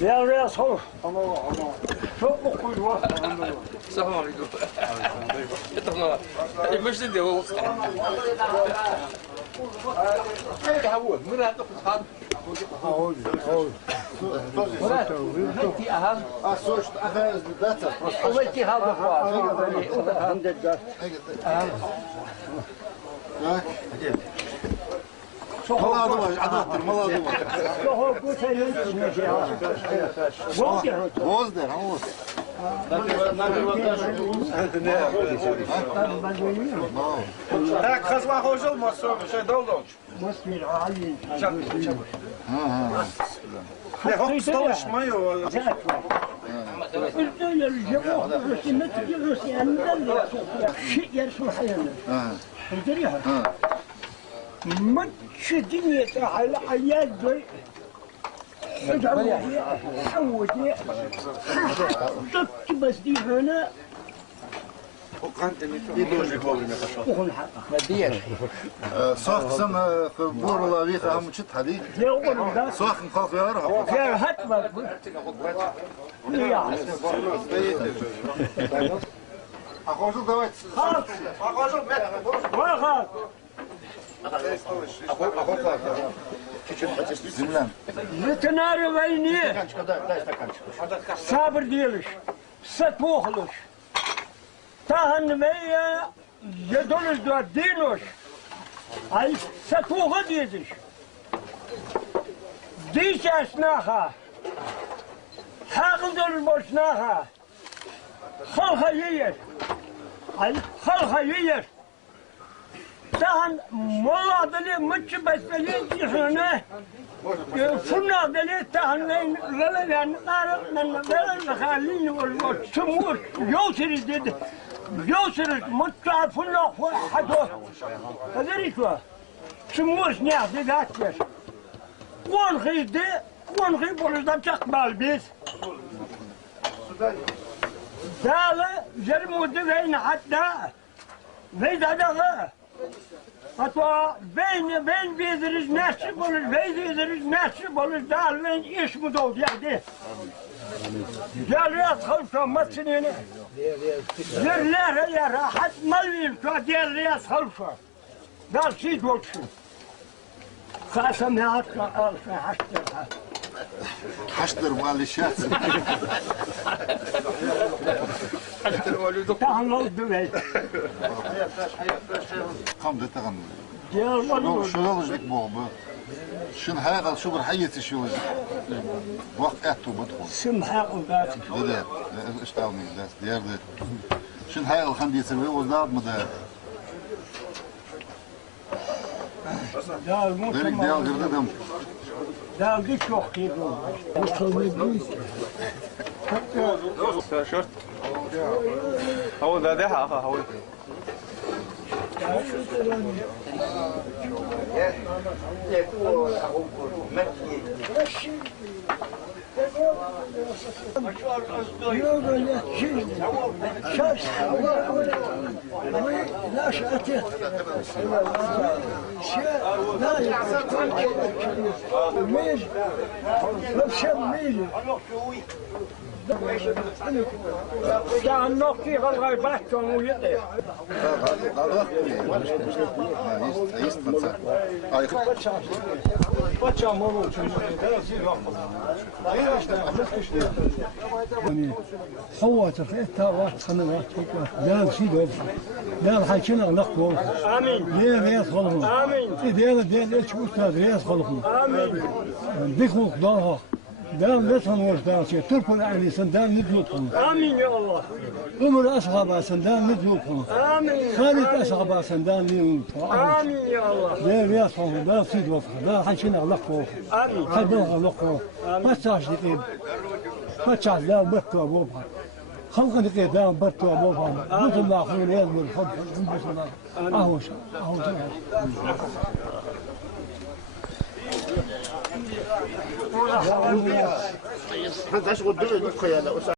يا صوف شو بقول السلام عليكم. مش تدي هو هيك هو من هذا الخط هقول هاتي أهم صوت أخذ داتا وجهي هذا خاص عندك والله دوما عدد والله هو قلت له وزدر عوز هاك خزوة خوجل مصر شيء دولج مصير عالي لا هو استوش مايو شيء يرسل حيانا مش دنيا على عيال حودي ضبط بس دي هنا صاح سما بور ولا ريخة هم شت حديد صاح نخاف يا رح يا هتبر يا أخوجل دوت أخوجل ما خاف زملان لتنار بيني صابر ديلش ستوخلش تهن مية يدولش دو دينوش اي ستوخ ديدش ديش اسناخا حاقل دول بوشناخا خلخا يير اي خلخا يير تهن مولا دلي مچ بسلي جهنه فنا دلي تهن غلبان قارق من غلبان خالين والسمور يوسر ديد يوسر متع فنا حدو هذريتوا سمور سنيا ديداتير وان خيدي وان خي بولدان تقبل بيت داله جرمود بين حتى بيدا دغه حتى بين بيدرج ناشب ولا بيدرج ناشب ولا دال بين ايش مدود يعني قال يا خلفه ما سنين لا يا راحت مليل ديال يا خلفه قال سيد وقفي خاصم حشتر معلشات تعال الدبي قام دتغن ديال شو لك بوب شن هذا شو برحية شو وقعته بدخل سمحة وقاتل ده اشتغلني ده ديار ده شن هاي الخندي يسوي وزار مدار ذلك ديال قردهم لا قلت شو حكيتوا شورت هو ده هو لا شاتيت ميل كان النقطي غلغيبات ويقف هو تفيت وقت خنوات دال سيدو دال حاكينا نقطو امين ديال يدخلهم امين ديال تشوفها ديال يدخلهم امين ديكو ضاها دام لتهم ورداسي تركوا يعني سندان ندلوكم امين يا الله عمر اصحاب سندان ندلوكم امين خالد اصحاب سندان ندلوكم امين يا الله دير ياسهم لا سيد وفق لا حنشنا لقوا امين خدوها لقوا ما تاش دقيق ما تاش لا بكوا بوبها خلق دقيق لا بكوا بوبها مثل ما اخونا يزمر الحب اهو هذا شغل دول